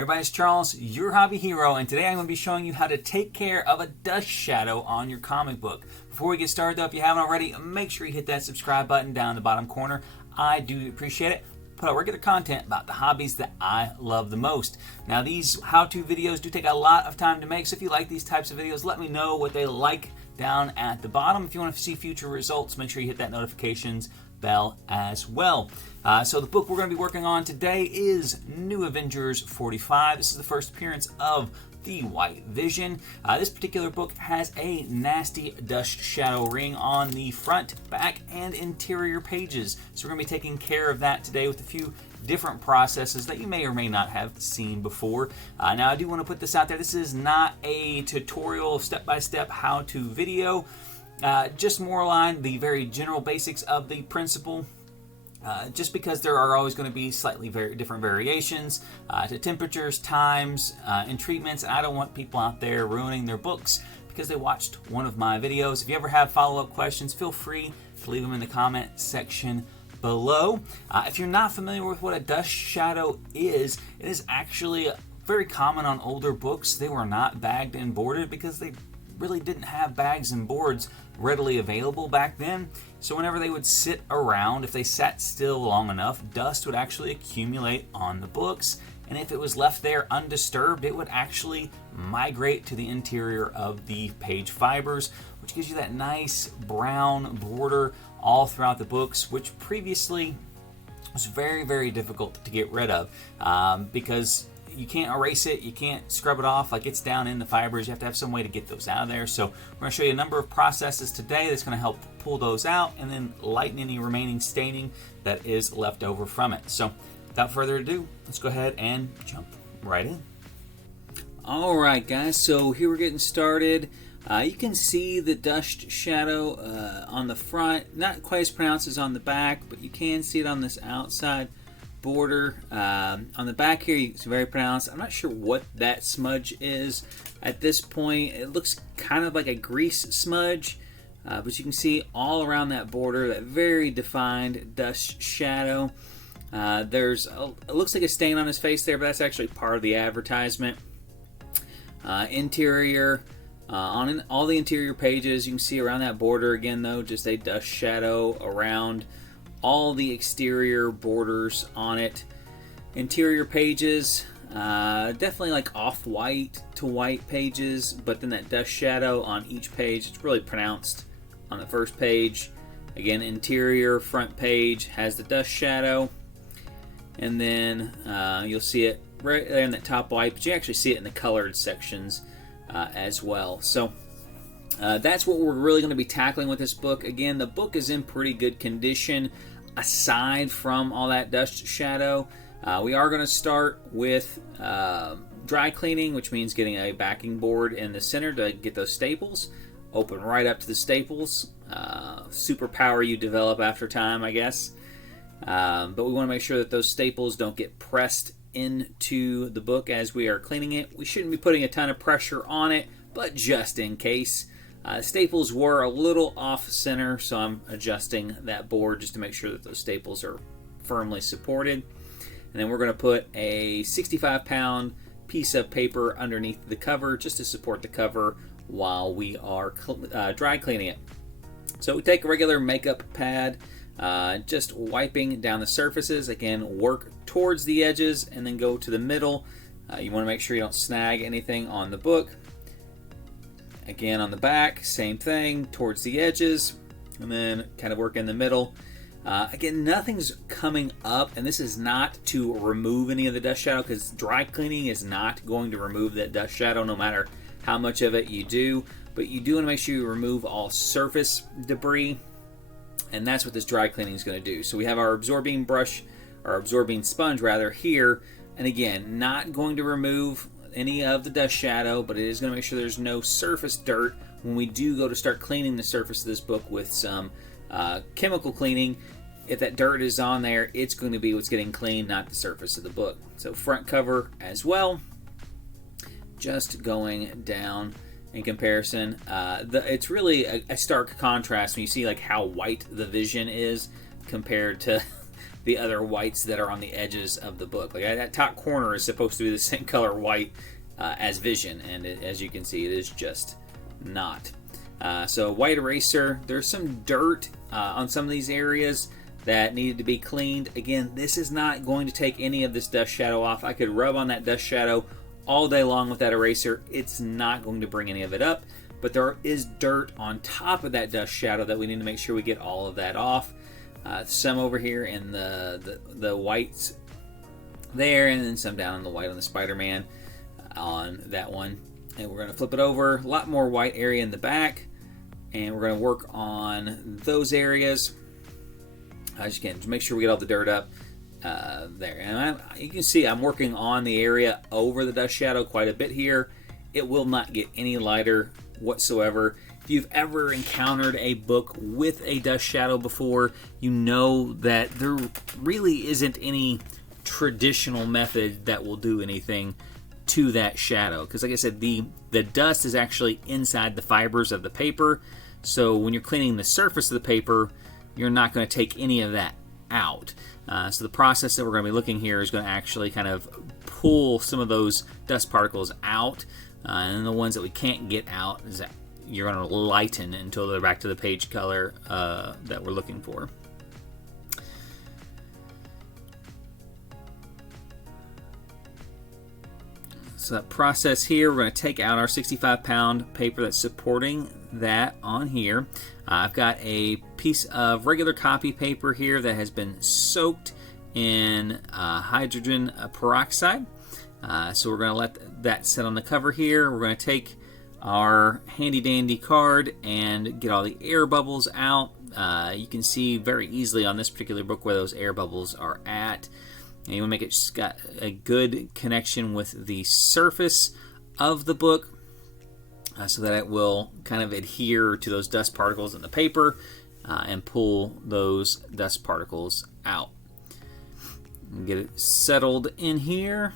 Everybody, it's Charles, your hobby hero, and today I'm going to be showing you how to take care of a dust shadow on your comic book. Before we get started though, if you haven't already, make sure you hit that subscribe button down in the bottom corner. I do appreciate it. Put out regular content about the hobbies that I love the most. Now these how-to videos do take a lot of time to make, so if you like these types of videos, let me know what they like down at the bottom. If you want to see future results, make sure you hit that notifications bell as well. So the book we're going to be working on today is New Avengers 45. This is the first appearance of the White Vision. This particular book has a nasty dust shadow ring on the front, back, and interior pages. So we're going to be taking care of that today with a few different processes that you may or may not have seen before. Now I do want to put this out there. This is not a tutorial step-by-step how-to video. Just more along the very general basics of the principle. Just because there are always going to be slightly different variations to temperatures, times, and treatments. And I don't want people out there ruining their books because they watched one of my videos. If you ever have follow-up questions, feel free to leave them in the comment section below. If you're not familiar with what a dust shadow is, it is actually very common on older books. They were not bagged and boarded because they really didn't have bags and boards readily available back then. So whenever they would sit around, if they sat still long enough, dust would actually accumulate on the books. And if it was left there undisturbed, it would actually migrate to the interior of the page fibers, which gives you that nice brown border all throughout the books, which previously was very, very difficult to get rid of because you can't erase it, you can't scrub it off, like it's down in the fibers. You have to have some way to get those out of there. So we're going to show you a number of processes today that's going to help pull those out and then lighten any remaining staining that is left over from it. So without further ado, let's go ahead and jump right in. Alright guys, so here we're getting started. You can see the dust shadow on the front, not quite as pronounced as on the back, but you can see it on this outside border. On the back here, it's very pronounced. I'm not sure what that smudge is at this point. It looks kind of like a grease smudge, but you can see all around that border that very defined dust shadow. It looks like a stain on his face there, but that's actually part of the advertisement. Interior, on all the interior pages, you can see around that border again though, just a dust shadow around all the exterior borders on it. Interior pages, definitely like off-white to white pages, but then that dust shadow on each page, it's really pronounced on the first page. Again, interior front page has the dust shadow, and then you'll see it right there in that top white, but you actually see it in the colored sections as well. So that's what we're really going to be tackling with this book. Again, the book is in pretty good condition aside from all that dust shadow. We are going to start with dry cleaning, which means getting a backing board in the center to get those staples. Open right up to the staples. Superpower you develop after time, I guess. But we want to make sure that those staples don't get pressed into the book as we are cleaning it. We shouldn't be putting a ton of pressure on it, but just in case. Staples were a little off center, so I'm adjusting that board just to make sure that those staples are firmly supported. And then we're going to put a 65-pound piece of paper underneath the cover just to support the cover while we are dry cleaning it. So we take a regular makeup pad, just wiping down the surfaces. Again, work towards the edges and then go to the middle. You want to make sure you don't snag anything on the book. Again, on the back, same thing, towards the edges, and then kind of work in the middle. Again, nothing's coming up, and this is not to remove any of the dust shadow, because dry cleaning is not going to remove that dust shadow no matter how much of it you do. But you do want to make sure you remove all surface debris, and that's what this dry cleaning is going to do. So we have our absorbing brush, or absorbing sponge rather, here, and again, not going to remove any of the dust shadow, but it is going to make sure there's no surface dirt when we do go to start cleaning the surface of this book with some chemical cleaning. If that dirt is on there, it's going to be what's getting cleaned, not the surface of the book. So front cover as well, just going down in comparison. It's really a stark contrast when you see like how white the vision is compared to the other whites that are on the edges of the book. Like that top corner is supposed to be the same color white as Vision, and as you can see, it is just not. So white eraser, there's some dirt on some of these areas that needed to be cleaned. Again, this is not going to take any of this dust shadow off. I could rub on that dust shadow all day long with that eraser. It's not going to bring any of it up, but there is dirt on top of that dust shadow that we need to make sure we get all of that off. Some over here in the whites there, and then some down in the white on the Spider-Man on that one. And we're going to flip it over. A lot more white area in the back, and we're going to work on those areas. Just again, make sure we get all the dirt up there. And you can see I'm working on the area over the dust shadow quite a bit here. It will not get any lighter whatsoever. If you've ever encountered a book with a dust shadow before, you know that there really isn't any traditional method that will do anything to that shadow. Because like I said, the dust is actually inside the fibers of the paper. So when you're cleaning the surface of the paper, you're not going to take any of that out. So the process that we're going to be looking here is going to actually kind of pull some of those dust particles out. And the ones that we can't get out is that you're going to lighten until they're back to the page color that we're looking for. So that process here, we're going to take out our 65-pound paper that's supporting that on here. I've got a piece of regular copy paper here that has been soaked in hydrogen peroxide. So we're going to let that sit on the cover here. We're going to take our handy dandy card and get all the air bubbles out. You can see very easily on this particular book where those air bubbles are at. And you want to make it just got a good connection with the surface of the book so that it will kind of adhere to those dust particles in the paper and pull those dust particles out. And get it settled in here.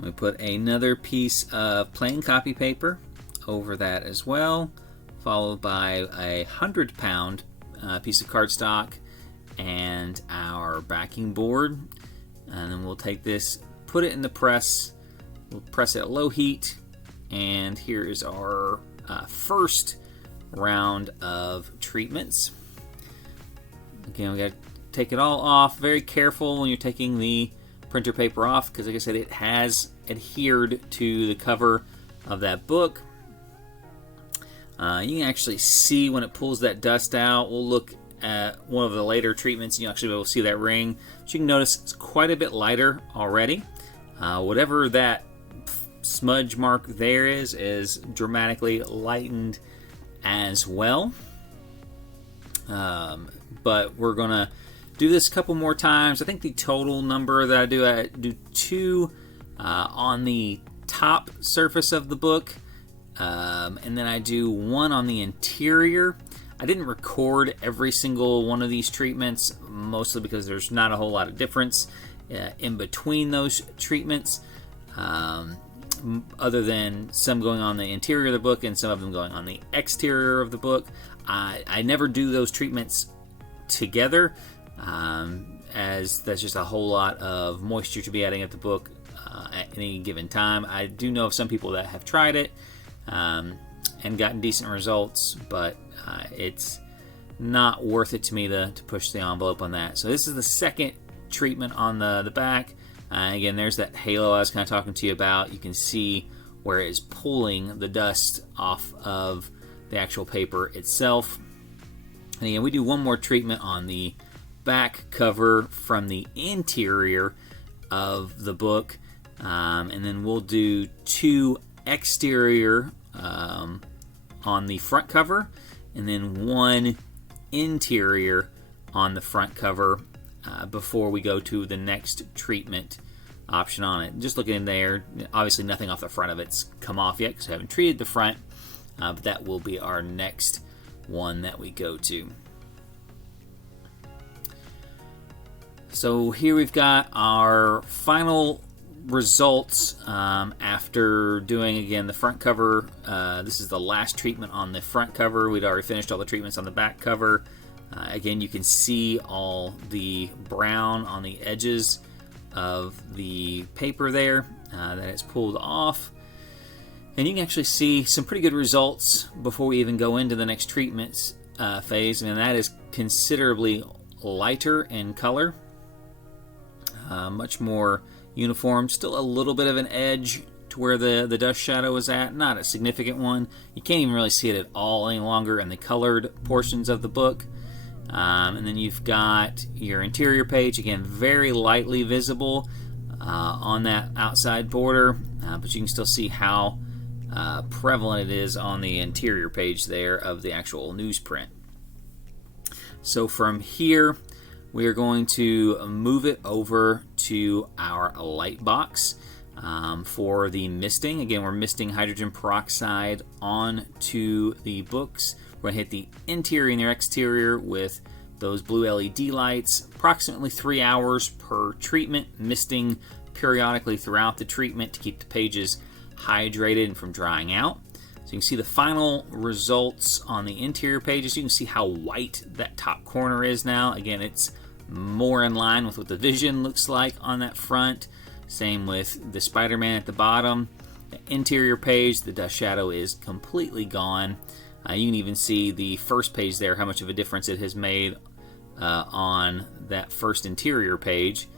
We put another piece of plain copy paper over that as well, followed by a 100-pound piece of cardstock and our backing board. And then we'll take this, put it in the press. We'll press it at low heat. And here is our first round of treatments. Again, we got to take it all off. Very careful when you're taking the printer paper off, because like I said, it has adhered to the cover of that book. You can actually see when it pulls that dust out. We'll look at one of the later treatments and you'll actually be able to see that ring. But you can notice it's quite a bit lighter already. Whatever that smudge mark there is dramatically lightened as well. But we're gonna do this a couple more times. I think the total number that I do 2 on the top surface of the book, and then I do 1 on the interior. I didn't record every single one of these treatments, mostly because there's not a whole lot of difference in between those treatments, other than some going on the interior of the book and some of them going on the exterior of the book. I never do those treatments together, as that's just a whole lot of moisture to be adding at the book at any given time. I do know of some people that have tried it and gotten decent results, but it's not worth it to me to push the envelope on that. So this is the second treatment on the back. Again, there's that halo I was kind of talking to you about. You can see where it is pulling the dust off of the actual paper itself. And again, we do one more treatment on the back cover from the interior of the book, and then we'll do 2 exterior on the front cover, and then 1 interior on the front cover before we go to the next treatment option on it. Just looking in there, obviously nothing off the front of it's come off yet because I haven't treated the front, but that will be our next one that we go to. So here we've got our final results after doing, again, the front cover. This is the last treatment on the front cover. We'd already finished all the treatments on the back cover. Again, you can see all the brown on the edges of the paper there that it's pulled off. And you can actually see some pretty good results before we even go into the next treatment phase. I mean, that is considerably lighter in color, much more uniform. Still a little bit of an edge to where the dust shadow is at, not a significant one. You can't even really see it at all any longer in the colored portions of the book. And then you've got your interior page, again, very lightly visible on that outside border, but you can still see how prevalent it is on the interior page there of the actual newsprint. So from here, we are going to move it over to our light box for the misting. Again, we're misting hydrogen peroxide onto the books. We're going to hit the interior and the exterior with those blue LED lights, approximately 3 hours per treatment, misting periodically throughout the treatment to keep the pages hydrated and from drying out. So you can see the final results on the interior pages. You can see how white that top corner is now. Again, it's more in line with what the vision looks like on that front. Same with the Spider-Man at the bottom. The interior page, the dust shadow is completely gone. You can even see the first page there, how much of a difference it has made on that first interior page.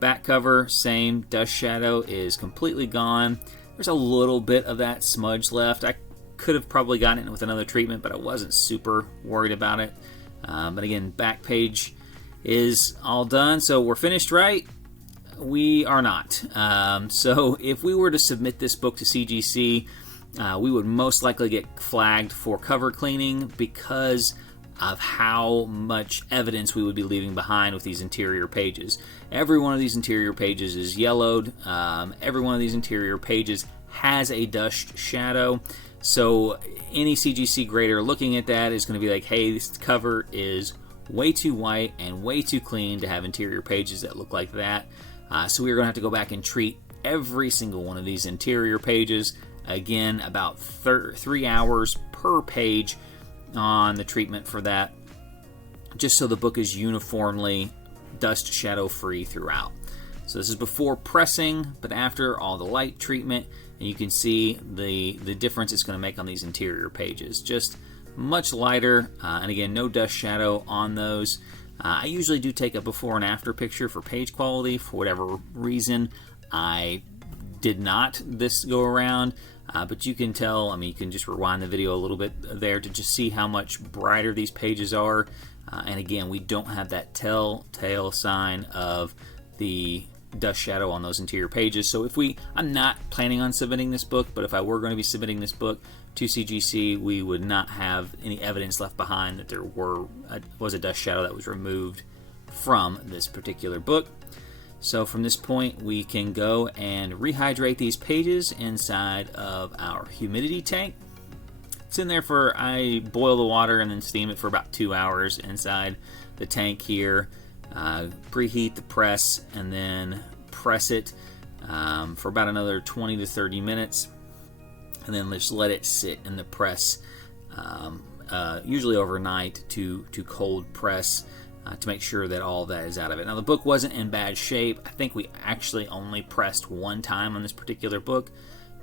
Back cover, same, dust shadow is completely gone. There's a little bit of that smudge left. I could have probably gotten it with another treatment, but I wasn't super worried about it. But again, back page is all done. So we're finished, right? We are not. So if we were to submit this book to CGC, we would most likely get flagged for cover cleaning because of how much evidence we would be leaving behind with these interior pages. Every one of these interior pages is yellowed. Every one of these interior pages has a dust shadow. So any CGC grader looking at that is going to be like, hey, this cover is way too white and way too clean to have interior pages that look like that. So we're going to have to go back and treat every single one of these interior pages. Again, about 3 hours per page on the treatment for that, just so the book is uniformly dust shadow free throughout. So this is before pressing, but after all the light treatment, and you can see the difference it's going to make on these interior pages. Just much lighter, and again, no dust shadow on those. I usually do take a before and after picture for page quality. For whatever reason, I did not this go around. But you can tell, I mean, you can just rewind the video a little bit there to just see how much brighter these pages are. And again, we don't have that telltale sign of the dust shadow on those interior pages. So I'm not planning on submitting this book, but if I were going to be submitting this book to CGC, we would not have any evidence left behind that there was a dust shadow that was removed from this particular book. So from this point, we can go and rehydrate these pages inside of our humidity tank. It's in there I boil the water and then steam it for about 2 hours inside the tank here. Preheat the press and then press it for about another 20 to 30 minutes. And then just let it sit in the press, usually overnight, to cold press. To make sure that all of that is out of it. Now, the book wasn't in bad shape. I think we actually only pressed one time on this particular book,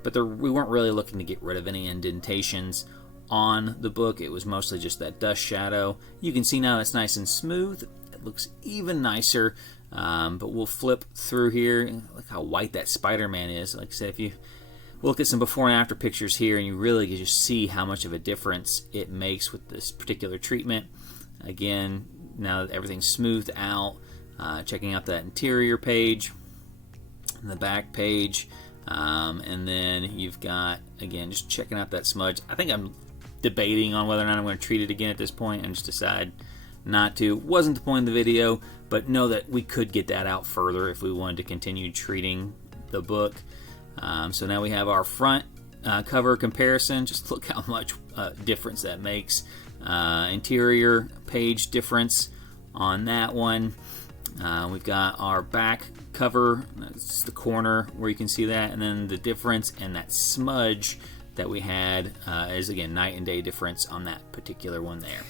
but we weren't really looking to get rid of any indentations on the book. It was mostly just that dust shadow. You can see now it's nice and smooth. It looks even nicer, but we'll flip through here. Look how white that Spider-Man is. Like I said, if you look at some before and after pictures here, and you really can just see how much of a difference it makes with this particular treatment. Again, now that everything's smoothed out, checking out that interior page, and the back page, and then you've got, again, just checking out that smudge. I think I'm debating on whether or not I'm going to treat it again at this point and just decide not to. Wasn't the point of the video, but know that we could get that out further if we wanted to continue treating the book. So now we have our front cover comparison. Just look how much difference that makes. Interior page difference on that one. We've got our back cover, that's the corner where you can see that, and then the difference and that smudge that we had is, again, night and day difference on that particular one there.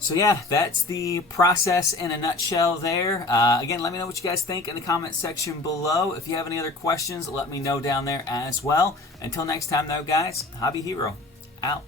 So yeah, that's the process in a nutshell there. Again, let me know what you guys think in the comment section below. If you have any other questions, let me know down there as well. Until next time though, guys, Hobby Hero, out.